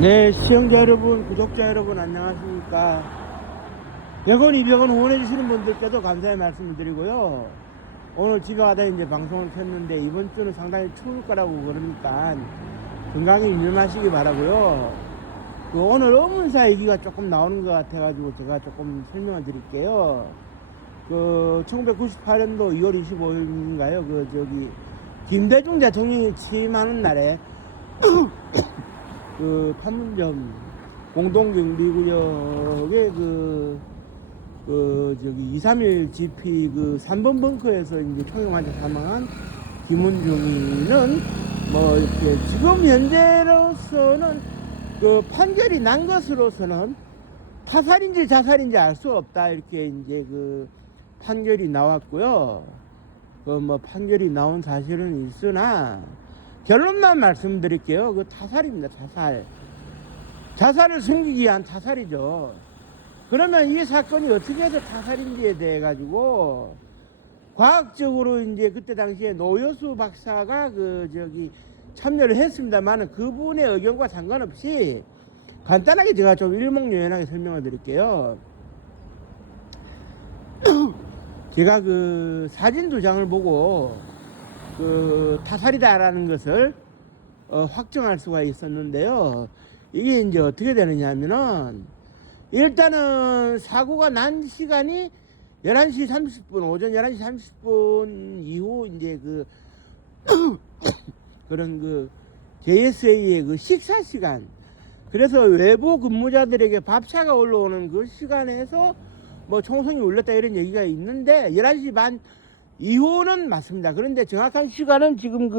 네, 시청자 여러분, 구독자 여러분, 안녕하십니까. 100원, 200원 후원해주시는 분들께도 감사의 말씀을 드리고요. 오늘 집에 가다 이제 방송을 켰는데, 이번 주는 상당히 추울 거라고 그러니까, 건강에 유념하시기 바라고요. 오늘 의문사 얘기가 조금 나오는 것 같아가지고, 제가 조금 설명을 드릴게요. 1998년도 2월 25일인가요? 김대중 대통령이 취임하는 날에, 판문점 공동경비구역에 231 GP 3번 벙커에서 이제 총형한테 사망한 김은중이는 이렇게 지금 현재로서는 판결이 난 것으로서는 타살인지 자살인지 알 수 없다, 이렇게 이제 판결이 나왔고요. 판결이 나온 사실은 있으나 결론만 말씀드릴게요. 타살입니다. 자살을 숨기기 위한 타살이죠. 그러면 이 사건이 어떻게 해서 타살인지에 대해 가지고 과학적으로 이제 그때 당시에 노여수 박사가 참여를 했습니다만, 그분의 의견과 상관없이 간단하게 제가 좀 일목요연하게 설명을 드릴게요. 제가 사진 두 장을 보고 타살이다라는 것을 확정할 수가 있었는데요. 이게 이제 어떻게 되느냐 하면은, 일단은 사고가 난 시간이 11시 30분, 오전 11시 30분 이후 이제 그런 JSA의 식사 시간, 그래서 외부 근무자들에게 밥차가 올라오는 그 시간에서 총성이 울렸다 이런 얘기가 있는데, 11시 반 이후는 맞습니다. 그런데 정확한 시간은 지금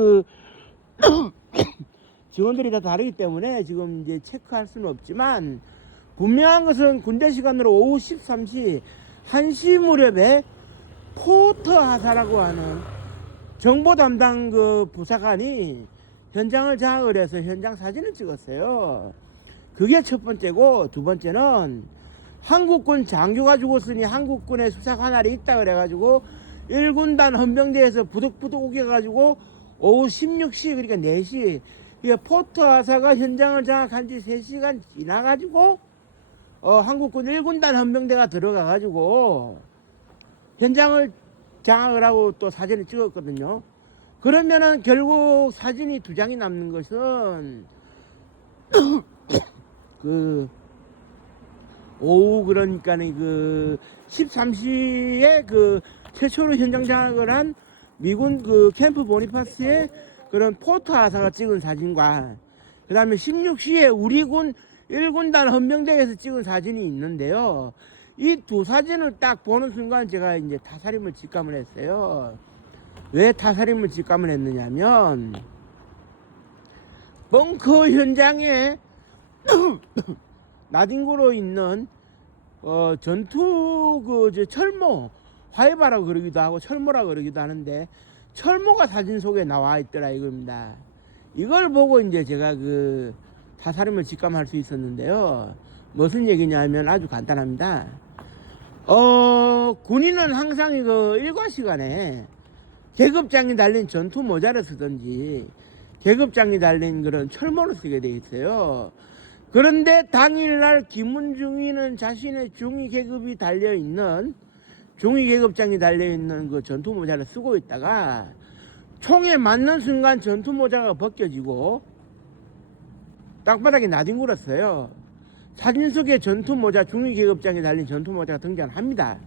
직원들이 다 다르기 때문에 지금 이제 체크할 수는 없지만, 분명한 것은 군대 시간으로 오후 13시 1시 무렵에 포터 하사라고 하는 정보 담당 부사관이 현장을 장악을 해서 현장 사진을 찍었어요. 그게 첫 번째고, 두 번째는 한국군 장교가 죽었으니 한국군의 수사관할이 있다 그래가지고 1군단 헌병대에서 부득부득 오겨가지고 오후 16시, 그러니까 4시, 포터 하사가 현장을 장악한 지 3시간 지나가지고 한국군 1군단 헌병대가 들어가가지고 현장을 장악을 하고 또 사진을 찍었거든요. 그러면은 결국 사진이 두 장이 남는 것은 오후, 그러니까 13시에 최초로 현장 장악을 한 미군 캠프 보니파스의 그런 포터 하사가 찍은 사진과, 그 다음에 16시에 우리 군 1군단 헌병대에서 찍은 사진이 있는데요. 이 두 사진을 딱 보는 순간 제가 이제 타살임을 직감을 했어요. 왜 타살임을 직감을 했느냐면, 벙커 현장에 나뒹구로 있는 전투 철모, 화이바라고 그러기도 하고 철모라고 그러기도 하는데, 철모가 사진 속에 나와 있더라 이겁니다. 이걸 보고 이제 제가 타살임을 직감할 수 있었는데요. 무슨 얘기냐면 아주 간단합니다. 군인은 항상 일과 시간에 계급장이 달린 전투 모자를 쓰든지 계급장이 달린 그런 철모를 쓰게 돼 있어요. 그런데 당일날 김은중이는 자신의 중위 계급이 달려있는, 중위 계급장이 달려있는 전투 모자를 쓰고 있다가 총에 맞는 순간 전투 모자가 벗겨지고 땅바닥에 나뒹굴었어요. 사진 속에 전투 모자, 중위 계급장이 달린 전투 모자가 등장합니다.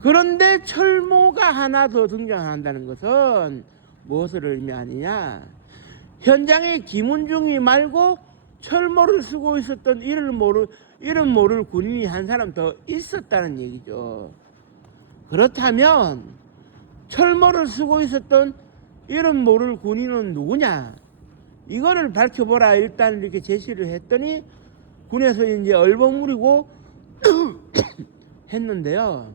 그런데 철모가 하나 더 등장한다는 것은 무엇을 의미하느냐? 현장에 김은중이 말고 철모를 쓰고 있었던 이름 모를 군인이 한 사람 더 있었다는 얘기죠. 그렇다면 철모를 쓰고 있었던 이름 모를 군인은 누구냐? 이거를 밝혀보라, 일단 이렇게 제시를 했더니 군에서 이제 얼버무리고 했는데요.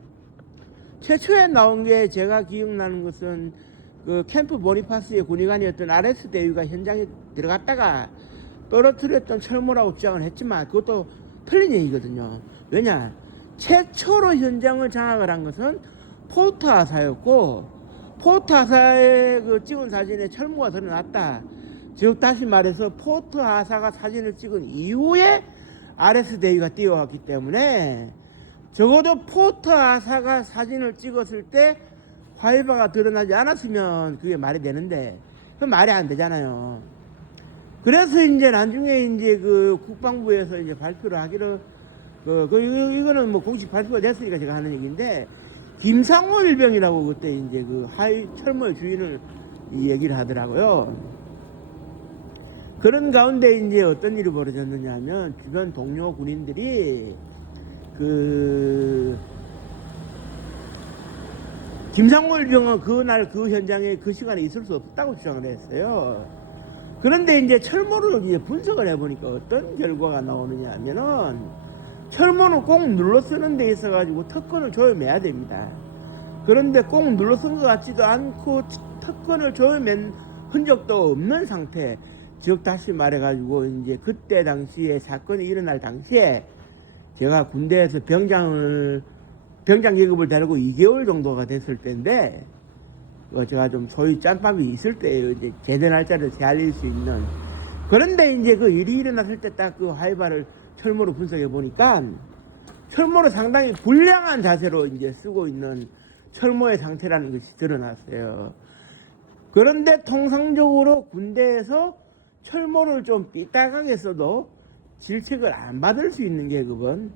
최초에 나온 게 제가 기억나는 것은 캠프 보니파스의 군의관이었던 RS 대위가 현장에 들어갔다가 떨어뜨렸던 철모라고 주장을 했지만, 그것도 틀린 얘기거든요. 왜냐? 최초로 현장을 장악을 한 것은 포터 하사였고, 포터 하사의 찍은 사진에 철모가 드러났다. 즉 다시 말해서 포트 하사가 사진을 찍은 이후에 RS 대위가 뛰어왔기 때문에 적어도 포트 하사가 사진을 찍었을 때 화이바가 드러나지 않았으면 그게 말이 되는데 그 말이 안 되잖아요. 그래서 이제 나중에 이제 그 국방부에서 이제 발표를 하기로 이거는 뭐 공식 발표가 됐으니까 제가 하는 얘기인데 김상호 일병이라고 그때 이제 그 하이 철모의 주인을 얘기를 하더라고요. 그런 가운데 이제 어떤 일이 벌어졌느냐 하면 주변 동료 군인들이 그 김상호 일병은 그날 그 현장에 그 시간에 있을 수 없다고 주장을 했어요. 그런데 이제 철모를 이제 분석을 해보니까 어떤 결과가 나오느냐 하면은 철모는 꼭 눌러 쓰는 데 있어 가지고 특권을 조여매야 됩니다. 그런데 꼭 눌러 쓴 것 같지도 않고 특권을 조여맨 흔적도 없는 상태. 즉 다시 말해 가지고 이제 그때 당시에 사건이 일어날 당시에 제가 군대에서 병장 계급을 달고 2개월 정도가 됐을 때인데 제가 좀 소위 짬밥이 있을 때예요. 이제 제대 날짜를 헤아릴 수 있는. 그런데 이제 그 일이 일어났을 때 딱 그 하이바를 철모로 분석해 보니까 철모를 상당히 불량한 자세로 이제 쓰고 있는 철모의 상태라는 것이 드러났어요. 그런데 통상적으로 군대에서 철모를 좀 삐딱하게 써도 질책을 안 받을 수 있는 계급은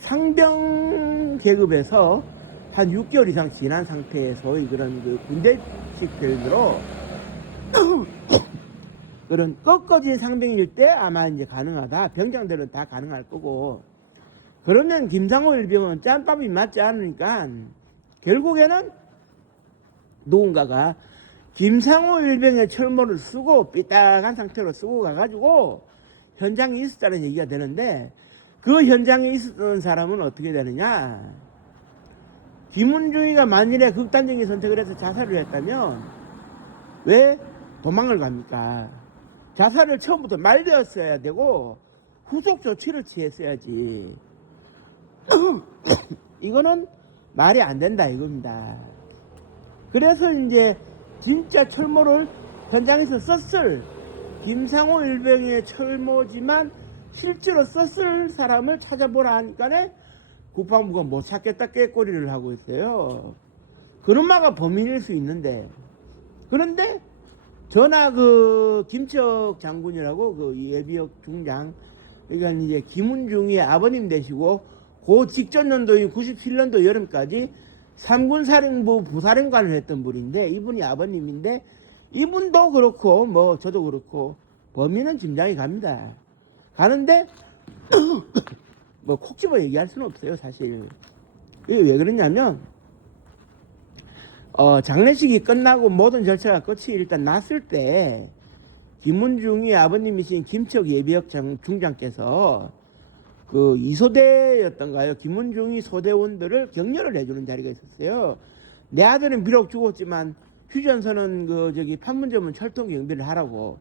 상병 계급에서 한 6개월 이상 지난 상태의 소위 그런 그 군대식 별로 그런 꺾어진 상병일 때 아마 이제 가능하다. 병장들은 다 가능할 거고. 그러면 김상호 일병은 짬밥이 맞지 않으니까 결국에는 누군가가 김상호 일병의 철모를 쓰고 삐딱한 상태로 쓰고 가가지고 현장에 있었다는 얘기가 되는데 그 현장에 있었던 사람은 어떻게 되느냐. 김은중이가 만일에 극단적인 선택을 해서 자살을 했다면 왜 도망을 갑니까? 자살을 처음부터 말되었어야 되고 후속 조치를 취했어야지. 이거는 말이 안 된다 이겁니다. 그래서 이제 진짜 철모를 현장에서 썼을 김상호 일병의 철모지만 실제로 썼을 사람을 찾아보라 하니까네 국방부가 못 찾겠다 꾀꼬리를 하고 있어요. 그놈마가 범인일 수 있는데. 그런데 전하 그 김척 장군이라고 그 예비역 중장, 그러니까 이제 김은중의 아버님 되시고 그 직전 연도인 97년도 여름까지 3군 사령부 부사령관을 했던 분인데 이분이 아버님인데 이분도 그렇고 뭐 저도 그렇고 범인은 짐작이 갑니다. 가는데 뭐 콕 집어 얘기할 수는 없어요 사실. 이게 왜 그러냐면 장례식이 끝나고 모든 절차가 끝이 일단 났을 때 김은중이 아버님이신 김척 예비역 중장께서 그 2소대였던가요? 김은중이 소대원들을 격려를 해주는 자리가 있었어요. 내 아들은 비록 죽었지만 휴전선은 그 저기 판문점은 철통 경비를 하라고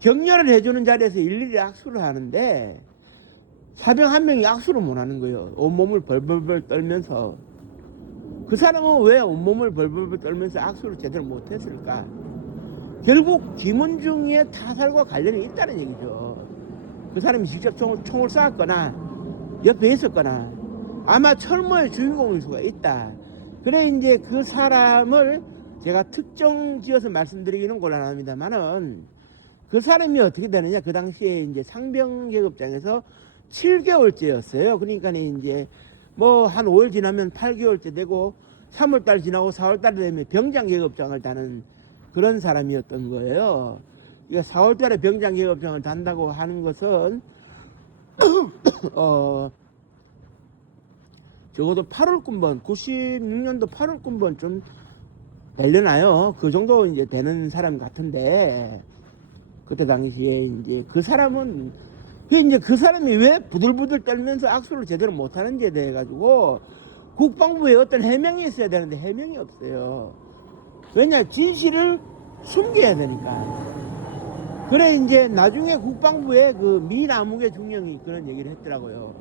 격려를 해주는 자리에서 일일이 악수를 하는데 사병 한 명이 악수를 못 하는 거예요. 온몸을 벌벌벌 떨면서. 그 사람은 왜 온몸을 벌벌벌 떨면서 악수를 제대로 못했을까? 결국 김은중의 타살과 관련이 있다는 얘기죠. 그 사람이 직접 총을 쐈거나 옆에 있었거나 아마 철모의 주인공일 수가 있다. 그래 이제 그 사람을 제가 특정 지어서 말씀드리기는 곤란합니다만은 그 사람이 어떻게 되느냐. 그 당시에 이제 상병 계급장에서 7개월째였어요. 그러니까 이제 뭐 한 5일 지나면 8개월째 되고 3월달 지나고 4월달 되면 병장 계급장을 다는 그런 사람이었던 거예요. 그러니까 4월달에 병장 계급장을 단다고 하는 것은 적어도 8월 군번 96년도 8월 군번 좀 되려나요? 그 정도 이제 되는 사람 같은데 그때 당시에 이제 그 사람은 이제 그 사람이 왜 부들부들 떨면서 악수를 제대로 못하는지에 대해 가지고 국방부에 어떤 해명이 있어야 되는데 해명이 없어요. 왜냐 진실을 숨겨야 되니까. 그래 이제 나중에 국방부에 그 미남욱의 중령이 그런 얘기를 했더라고요.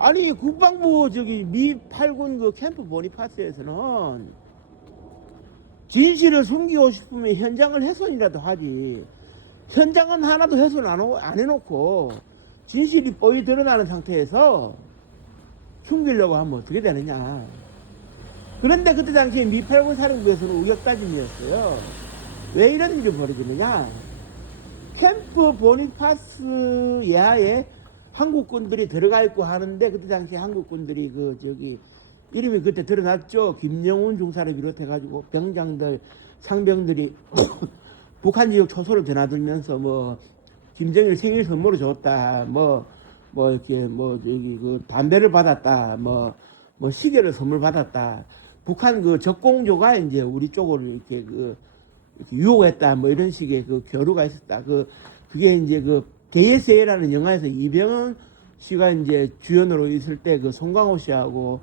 아니 국방부 저기 미 8군 그 캠프 보니파스에서는 진실을 숨기고 싶으면 현장을 훼손이라도 하지. 현장은 하나도 훼손 안 해놓고 진실이 뻔히 드러나는 상태에서 숨기려고 하면 어떻게 되느냐. 그런데 그때 당시에 미8군 사령부에서는 우격다짐이었어요. 왜 이런 일이 벌어지느냐. 캠프 보니파스 예하에 한국군들이 들어가 있고 하는데, 그때 당시에 한국군들이 이름이 그때 드러났죠. 김영훈 중사를 비롯해가지고 병장들, 상병들이 북한 지역 초소를 드나들면서 김정일 생일 선물을 줬다. 담배를 받았다. 시계를 선물 받았다. 북한 적공조가 이제 우리 쪽으로 이렇게 유혹했다. 이런 식의 교류가 있었다. 그게 이제 KSA라는 영화에서 이병헌 씨가 이제 주연으로 있을 때 송강호 씨하고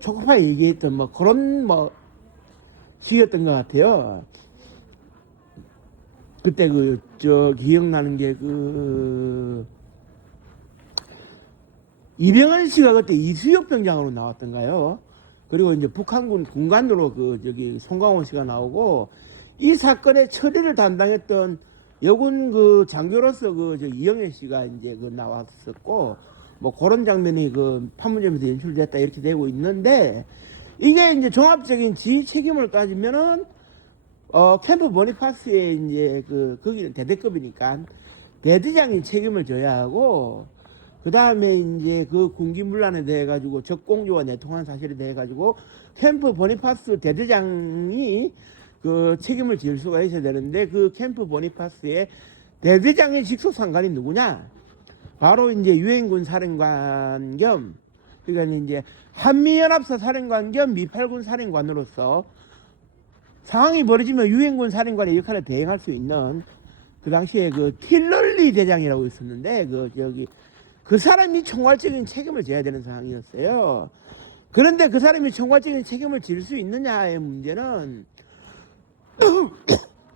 초코파이 얘기했던 그런 시였던 것 같아요. 그때 기억나는 게 이병헌 씨가 그때 이수혁 병장으로 나왔던가요. 그리고 이제 북한군 군관으로 송강호 씨가 나오고, 이 사건의 처리를 담당했던 여군 장교로서 이영애 씨가 이제 나왔었고, 그런 장면이 판문점에서 연출됐다 이렇게 되고 있는데, 이게 이제 종합적인 지휘 책임을 따지면은 캠프 보니파스에 이제 거기는 대대급이니까 대대장이 책임을 져야 하고, 그 다음에 이제 군기문란에 대해 가지고 적공조와 내통한 사실에 대해 가지고 캠프 보니파스 대대장이 책임을 질 수가 있어야 되는데, 캠프 보니파스의 대대장의 직속 상관이 누구냐? 바로 이제 유엔군 사령관 겸, 그러니까 이제 한미연합사 사령관 겸 미8군 사령관으로서 상황이 벌어지면 유엔군 사령관의 역할을 대행할 수 있는, 그 당시에 틸럴리 대장이라고 있었는데, 그 사람이 총괄적인 책임을 져야 되는 상황이었어요. 그런데 그 사람이 총괄적인 책임을 질 수 있느냐의 문제는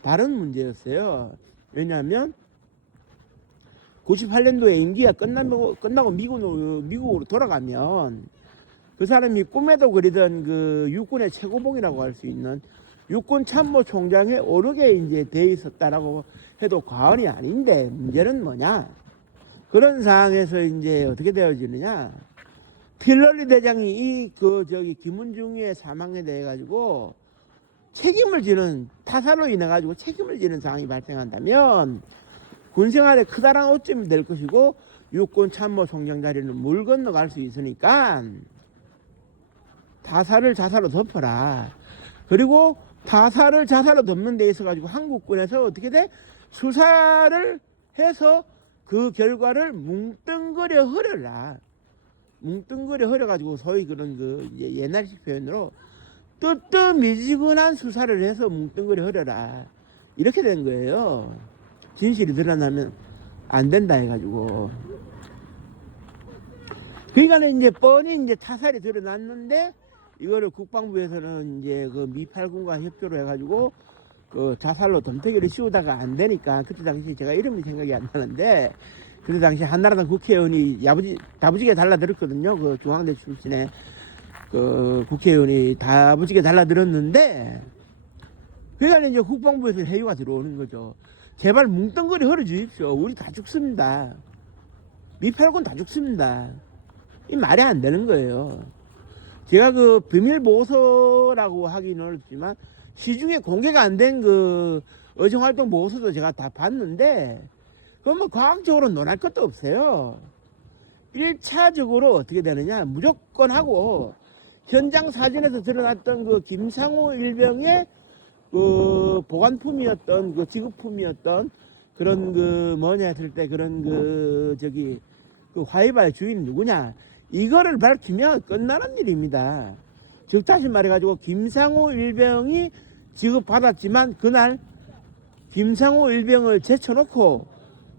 다른 문제였어요. 왜냐하면 98년도에 임기가 끝나고 미국으로 돌아가면 그 사람이 꿈에도 그리던 육군의 최고봉이라고 할 수 있는 육군 참모총장에 오르게 이제 돼 있었다라고 해도 과언이 아닌데, 문제는 뭐냐? 그런 상황에서 이제 어떻게 되어지느냐? 틸럴리 대장이 김은중의 사망에 대해 가지고 책임을 지는, 타사로 인해 가지고 책임을 지는 상황이 발생한다면 군생활에 크다란 오점이 될 것이고, 육군 참모총장 자리는 물 건너갈 수 있으니까 타사를 자사로 덮어라. 그리고 타사를 자사로 덮는 데 있어 가지고 한국군에서 어떻게 돼? 수사를 해서 그 결과를 뭉뚱그려 흐려라. 뭉뚱그려 흐려가지고 소위 그런 이제 옛날식 표현으로 뜨뜻미지근한 수사를 해서 뭉뚱그려 흐려라. 이렇게 된 거예요. 진실이 드러나면 안 된다 해가지고. 그러니까 이제 뻔히 이제 타살이 드러났는데, 이거를 국방부에서는 이제 미8군과 협조를 해가지고 자살로 덤태기를 씌우다가 안 되니까, 그때 당시 제가 이름이 생각이 안 나는데, 그때 당시 한나라당 국회의원이 다부지게 달라들었거든요. 중앙대 출신의 국회의원이 다부지게 달라들었는데, 그러니까 이제 국방부에서 회유가 들어오는 거죠. 제발 뭉뚱그리 흐려 주십시오. 우리 다 죽습니다. 미8군 다 죽습니다. 이 말이 안 되는 거예요. 제가 비밀보고서라고 하기는 어렵지만 시중에 공개가 안 된 의정활동 보고서도 제가 다 봤는데, 그건 과학적으로 논할 것도 없어요. 1차적으로 어떻게 되느냐, 무조건 하고 현장 사진에서 드러났던 김상호 일병의 보관품이었던 지급품이었던 그런 뭐냐 했을 때 그런 화이바의 주인이 누구냐, 이거를 밝히면 끝나는 일입니다. 즉 다시 말해가지고 김상호 일병이 지급받았지만 그날 김상호 일병을 제쳐놓고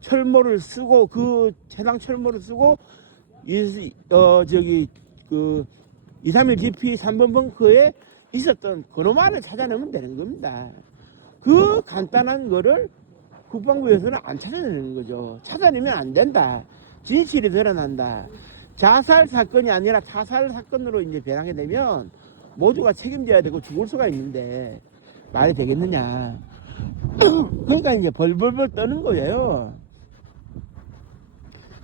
철모를 쓰고 해당 철모를 쓰고 231 GP 3번 벙커에 있었던 그놈만을 찾아내면 되는 겁니다. 그 간단한 거를 국방부에서는 안 찾아내는 거죠. 찾아내면 안 된다. 진실이 드러난다. 자살 사건이 아니라 타살 사건으로 이제 변하게 되면 모두가 책임져야 되고 죽을 수가 있는데, 말이 되겠느냐. 그러니까 이제 벌벌벌 떠는 거예요.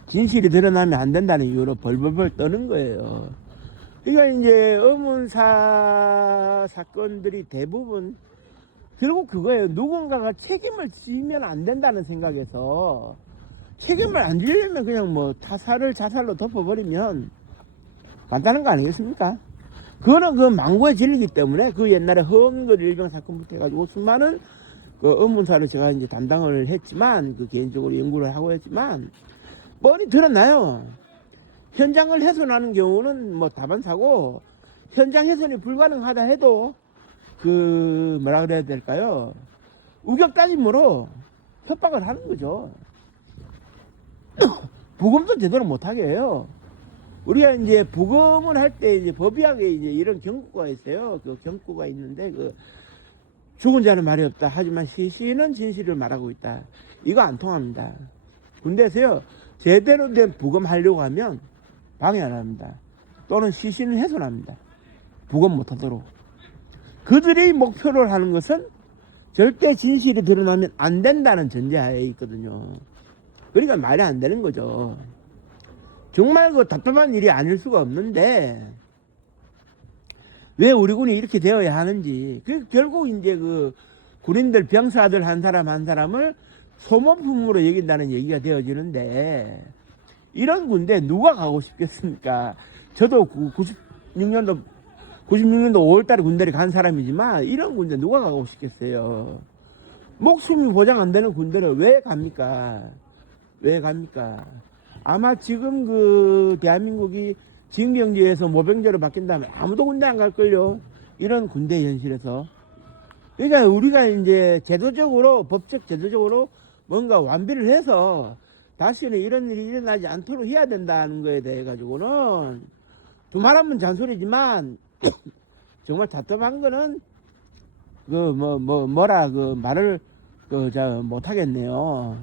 진실이 드러나면 안 된다는 이유로 벌벌벌 떠는 거예요. 그러니까 이제 의문사 사건들이 대부분 결국 그거예요. 누군가가 책임을 지면 안 된다는 생각에서 책임을 안 지려면 그냥 뭐 타살을 자살로 덮어버리면 간단한 거 아니겠습니까? 그거는 그 망고의 진리이기 때문에 그 옛날에 허은걸 일병 사건부터 해가지고 수많은 그 의문사를 제가 이제 담당을 했지만 그 개인적으로 연구를 하고 했지만 뻔히 드러나요. 현장을 훼손하는 경우는 뭐 다반사고 현장 훼손이 불가능하다 해도 그 뭐라 그래야 될까요? 우격다짐으로 협박을 하는 거죠. 부검도 제대로 못하게 해요. 우리가 이제 부검을 할 때 이제 법의학에 이제 이런 경고가 있어요. 그 경고가 있는데 그 죽은 자는 말이 없다. 하지만 시신은 진실을 말하고 있다. 이거 안 통합니다. 군대에서요 제대로 된 부검하려고 하면 방해 안 합니다. 또는 시신을 훼손합니다. 부검 못하도록. 그들이 목표를 하는 것은 절대 진실이 드러나면 안 된다는 전제하에 있거든요. 그러니까 말이 안 되는 거죠. 정말 그 답답한 일이 아닐 수가 없는데 왜 우리 군이 이렇게 되어야 하는지. 그 결국 이제 그 군인들 병사들 한 사람 한 사람을 소모품으로 여긴다는 얘기가 되어지는데 이런 군대 누가 가고 싶겠습니까? 저도 96년도 5월달에 군대를 간 사람이지만 이런 군대 누가 가고 싶겠어요? 목숨이 보장 안 되는 군대를 왜 갑니까? 왜 갑니까? 아마 지금 그 대한민국이 징병제에서 모병제로 바뀐다면 아무도 군대 안 갈걸요. 이런 군대 현실에서. 그러니까 우리가 이제 제도적으로 법적 제도적으로 뭔가 완비를 해서 다시는 이런 일이 일어나지 않도록 해야 된다는 거에 대해 가지고는 두말하면 잔소리지만 정말 답답한 거는 뭐라 그 말을 못 하겠네요.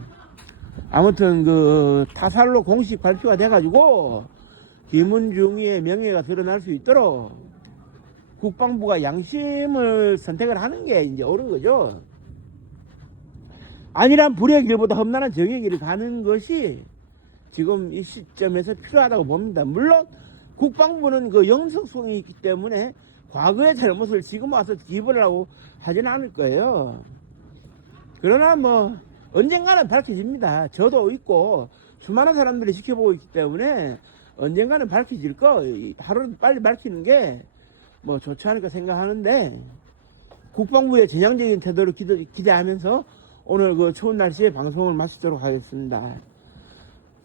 아무튼 그 타살로 공식 발표가 돼 가지고 김은중이의 명예가 드러날 수 있도록 국방부가 양심을 선택을 하는 게 이제 옳은 거죠. 아니란 불의 길보다 험난한 정의 길을 가는 것이 지금 이 시점에서 필요하다고 봅니다. 물론 국방부는 그 영속성이 있기 때문에 과거의 잘못을 지금 와서 기부를 하고 하지는 않을 거예요. 그러나 뭐 언젠가는 밝혀집니다. 저도 있고 수많은 사람들이 지켜보고 있기 때문에 언젠가는 밝혀질 거. 하루 빨리 밝히는 게 뭐 좋지 않을까 생각하는데 국방부의 전향적인 태도를 기대하면서 오늘 그 추운 날씨에 방송을 마치도록 하겠습니다.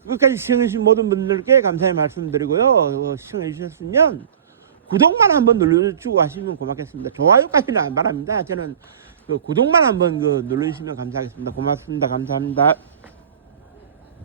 끝까지 시청해주신 모든 분들께 감사의 말씀드리고요. 시청해 주셨으면 구독만 한번 눌러주고 하시면 고맙겠습니다. 좋아요까지는 안 바랍니다. 저는 그 구독만 한번 눌러주시면 감사하겠습니다. 고맙습니다. 감사합니다.